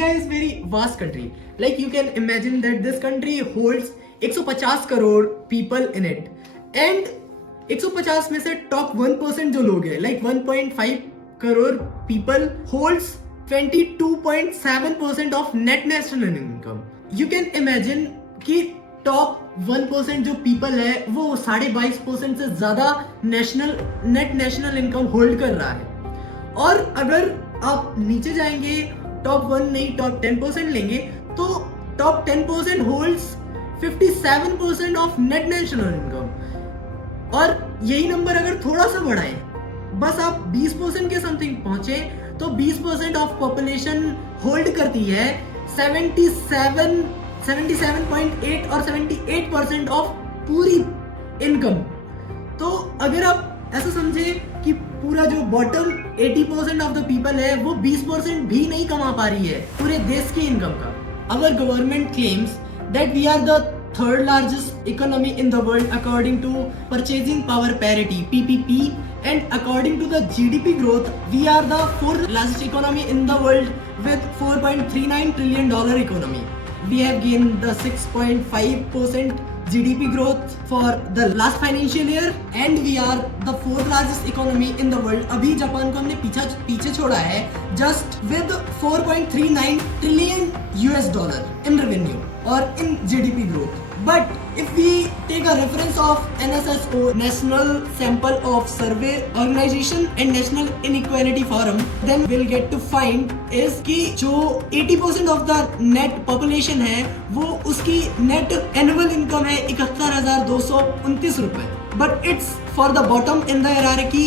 India is very vast country. Like you can imagine that this country holds 150 crore people in it. And 150 में से top 1% जो लोग हैं, like 1.5 crore people holds 22.7% of net national income. You can imagine कि top 1% जो people है वो 22.5% से ज्यादा नेट नेशनल इनकम होल्ड कर रहा है। और अगर आप नीचे जाएंगे, टॉप 1 नहीं टॉप 10% लेंगे, तो top 10% holds 57% of net national income. और यही नंबर अगर थोड़ा सा बढ़ाएं, बस आप 20% के समथिंग पहुंचे, तो 20% ऑफ पॉपुलेशन होल्ड करती है 77.8 और 78% ऑफ पूरी इनकम। तो अगर आप ऐसा समझे कि पूरा जो बॉटम 80% ऑफ द पीपल है वो 20% भी नहीं कमा पा रही है पूरे देश की इनकम का। Our government claims that we are the third largest economy in the world according to purchasing power parity (PPP), and according to the GDP growth we are the fourth largest economy in the world with $4.39 trillion economy. We have gained the 6.5% GDP growth for the last financial year and we are the fourth largest economy in the world. अभी Japan को हमने पीछे छोड़ा है just with 4.39 trillion US dollar in revenue or in GDP growth. But if we take a reference of NSSO, National Sample of Survey Organization and National Inequality Forum, then we'll get to find is कि जो 80% of the net population है वो उसकी net annual income है 71,229 रुपए। But it's for the bottom in the hierarchy.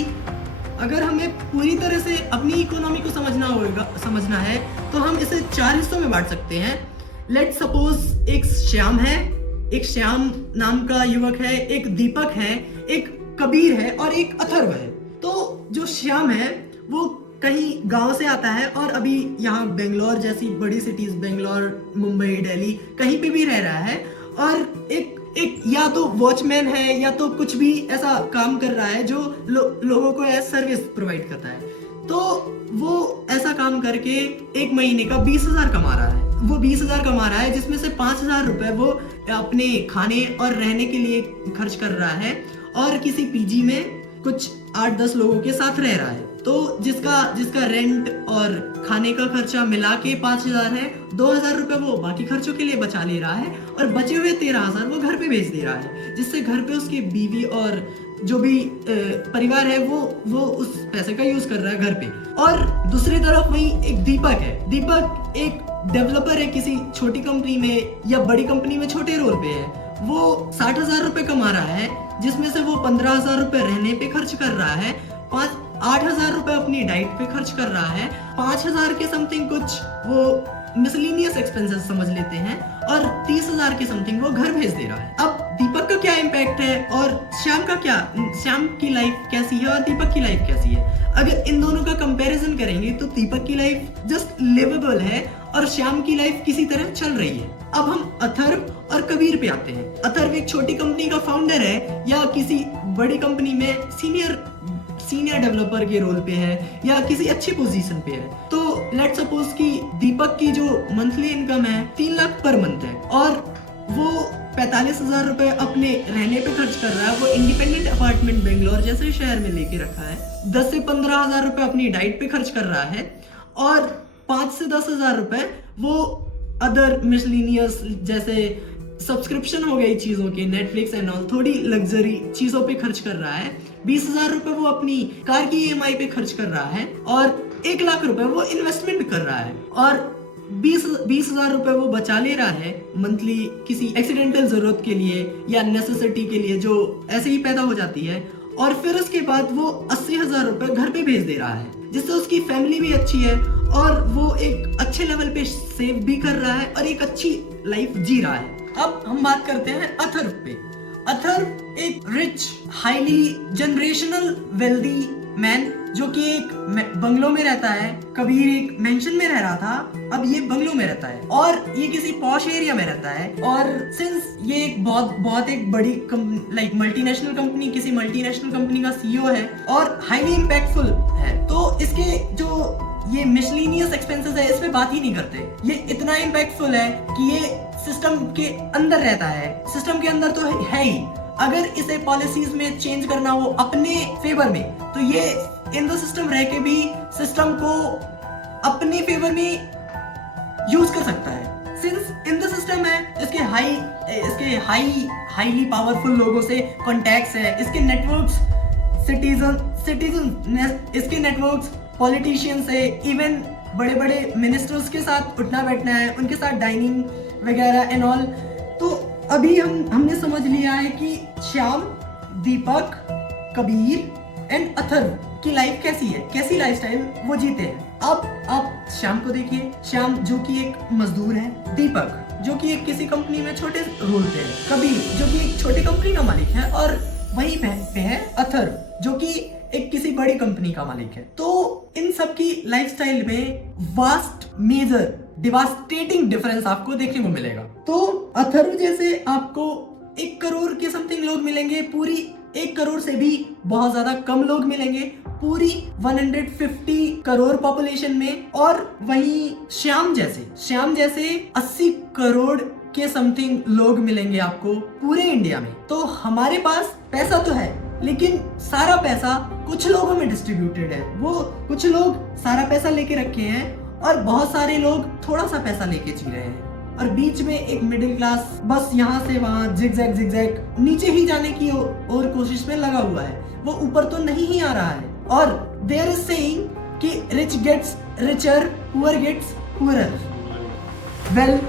अगर हमें पूरी तरह से अपनी इकोनॉमी को समझना है तो हम इसे 4 हिस्सों में बांट सकते हैं। लेट्स सपोज एक श्याम नाम का युवक है, एक दीपक है, एक कबीर है और एक अथर्व है। तो जो श्याम है वो कहीं गांव से आता है और अभी यहाँ बेंगलोर जैसी बड़ी सिटीज, बेंगलोर, मुंबई, दिल्ली, कहीं पे भी रह रहा है और एक या तो वॉचमैन है या तो कुछ भी ऐसा काम कर रहा है जो लोगों को एज सर्विस प्रोवाइड करता है। तो वो ऐसा काम करके एक महीने का 20,000 कमा रहा है। वो 20,000 कमा रहा है जिसमें से 5,000 रुपए वो अपने खाने और रहने के लिए खर्च कर रहा है और किसी पीजी में कुछ 8-10 लोगों के साथ रह रहा है। तो जिसका रेंट और खाने का खर्चा मिला के 5,000 है, 2,000 रुपए वो बाकी खर्चों के लिए बचा ले रहा है और बचे हुए 13,000 वो घर पे भेज दे रहा है, जिससे घर पे उसकी बीवी और जो भी परिवार है वो उस पैसे का यूज कर रहा है घर पे। और दूसरी तरफ वहीं एक दीपक है। दीपक एक डेवलपर है, किसी छोटी कंपनी में या बड़ी कंपनी में छोटे रोल पे है। वो 60,000 रुपए कमा रहा है जिसमें से वो 15,000 रुपए रहने पे खर्च कर रहा है, 8,000 रुपए अपनी डाइट पे खर्च कर रहा है, 5,000 के समथिंग कुछ वो मिसलेनियस एक्सपेंसेस समझ लेते हैं और 30,000 के समथिंग वो घर भेज दे रहा है। अब दीपक का क्या इम्पैक्ट है और श्याम की लाइफ कैसी है और दीपक की लाइफ कैसी है? अगर इन दोनों का कंपैरिजन करेंगे तो दीपक की लाइफ जस्ट लिवेबल है और श्याम की लाइफ किसी तरह चल रही है। अब हम अथर्व और कबीर पे आते हैं। अथर्व एक छोटी कंपनी का फाउंडर है या किसी बड़ी कंपनी में सीनियर डेवलपर के रोल पे है या किसी अच्छी पोजीशन पे है। तो लेट्स सपोज कि दीपक की जो मंथली इनकम है 3 लाख पर मंथ है और वो 45,000 रुपए अपने रहने पे खर्च कर रहा है। वो इंडिपेंडेंट अपार्टमेंट बेंगलोर जैसे शहर में लेके रखा है। 10 से 15,000 रुपए अपनी डाइट पे खर्च कर रहा है और 5 से 10,000 रुपए वो अदर मिसलेनियस जैसे सब्सक्रिप्शन हो गई चीजों के, नेटफ्लिक्स एंड ऑल, थोड़ी लग्जरी चीजों पे खर्च कर रहा है। 20,000 रुपए वो अपनी कार की EMI पे खर्च कर रहा है और 1 लाख रुपए वो इन्वेस्टमेंट कर रहा है और 20,000 रुपए वो बचा ले रहा है मंथली किसी एक्सीडेंटल जरूरत के लिए या नेसेसिटी के लिए जो ऐसे ही पैदा हो जाती है। और फिर उसके बाद वो 80,000 रुपए घर पे भेज दे रहा है जिससे उसकी फैमिली भी अच्छी है और वो एक अच्छे लेवल पे सेव भी कर रहा है और एक अच्छी लाइफ जी रहा है। अब हम बात करते हैं अथर्व पे। अथर्व एक rich, highly generational wealthy man जो कि एक बंगलो में रहता है। कबीर एक मेंशन में रह रहा था, अब ये बंगलो में रहता है और ये किसी पॉश एरिया में रहता है। और सिंस ये एक बहुत एक बड़ी लाइक मल्टीनेशनल कंपनी, किसी मल्टीनेशनल कंपनी का CEO है और हाईली इम्पैक्टफुल है, तो इसके जो ये मिसलिनियस एक्सपेंसेस है, इस पे बात ही नहीं करते। ये इतना इम्पैक्टफुल है कि ये सिस्टम के अंदर रहता है, सिस्टम के अंदर तो है ही। अगर इसे पॉलिसीज में चेंज करना हो अपने फेवर में, तो ये इन द सिस्टम रह के भी सिस्टम को अपने फेवर में यूज कर सकता है। सिंस इन द सिस्टम है, इसके हाईली पावरफुल लोगों से कॉन्टैक्ट्स है, इसके नेटवर्क्स सिटीजन इसके नेटवर्क्स पॉलिटिशियंस है, इवन बड़े बड़े मिनिस्टर्स के साथ उठना बैठना है, उनके साथ डाइनिंग वगैरह एंड ऑल। तो अभी हमने समझ लिया है कि श्याम, दीपक, कबीर एंड अथर्व की लाइफ कैसी है, कैसी लाइफस्टाइल वो जीते हैं। अब आप श्याम को देखिए, श्याम जो कि एक मजदूर है, दीपक जो कि एक किसी कंपनी में छोटे रोल पे है, कबीर जो कि एक छोटी कंपनी का मालिक है, और वहीं पे है अथर्व जो कि एक किसी बड़ी कंपनी का मालिक है। तो इन सब की लाइफस्टाइल में वास्ट मेजर डिवास्टेटिंग डिफरेंस आपको देखने को मिलेगा। तो अथर्व जैसे आपको 1 करोड़ के समथिंग लोग मिलेंगे, पूरी 1 करोड़ से भी बहुत ज्यादा कम लोग मिलेंगे पूरी 150 करोड़ पॉपुलेशन में। और वहीं श्याम जैसे 80 करोड़ के समथिंग लोग मिलेंगे आपको पूरे इंडिया में। तो हमारे पास पैसा तो है, लेकिन सारा पैसा कुछ लोगों में डिस्ट्रीब्यूटेड है। वो कुछ लोग सारा पैसा लेके रखे हैं और बहुत सारे लोग थोड़ा सा पैसा लेके जी रहे हैं, और बीच में एक मिडिल क्लास बस यहाँ से वहां जिगजैग नीचे ही जाने की और कोशिश में लगा हुआ है, वो ऊपर तो नहीं ही आ रहा है। और देयर इज सेइंग कि rich gets richer, poor gets poorer. Well,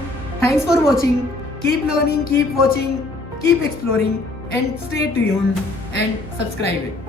thanks for watching. Keep learning, keep watching, keep exploring, and stay tuned and subscribe it.